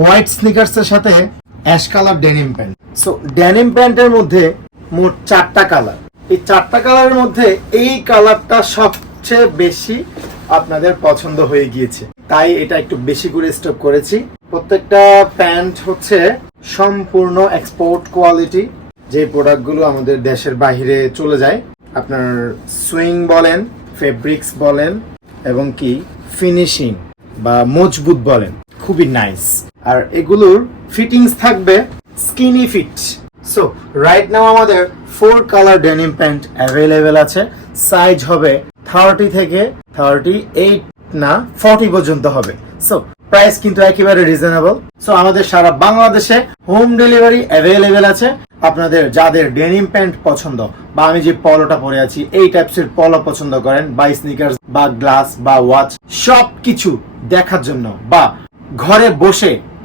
White স্নিকার্সের সাথে ash colour denim pant. So denim প্যান্টের মধ্যে মোট 4টা কালার। এই 4টা কালারের মধ্যে এই কালারটা সবচেয়ে বেশি আপনাদের পছন্দ হয়ে গিয়েছে, তাই এটা একটু বেশি করে স্টক করেছি। প্রত্যেকটা প্যান্ট হচ্ছে সম্পূর্ণ এক্সপোর্ট কোয়ালিটি, যে প্রোডাক্টগুলো আমাদের দেশের বাইরে চলে যায়। আপনার সুইং বলেন, ফেব্রিক্স বলেন, এবং কি ফিনিশিং বা মজবুত বলেন, খুবই নাইস। আর এগুলোর ফিটিংস থাকবে skinny fit. So right now আমাদের 4 কালার ডেনিম প্যান্ট অ্যাভেলেবেল আছে। সাইজ হবে 30 থেকে 38 না 40 পর্যন্ত হবে। সো প্রাইস কিন্তু একেবারে রিজনেবল। সো আমাদের সারা বাংলাদেশে হোম ডেলিভারি অ্যাভেলেবেল আছে। আপনাদের যাদের ডেনিম প্যান্ট পছন্দ, বা আমি যে পলোটা পরে আছি এই টাইপসের পলো পছন্দ করেন, বা স্নিকার্স বা গ্লাস বা ওয়াচ, সবকিছু দেখার জন্য বা ঘরে বসে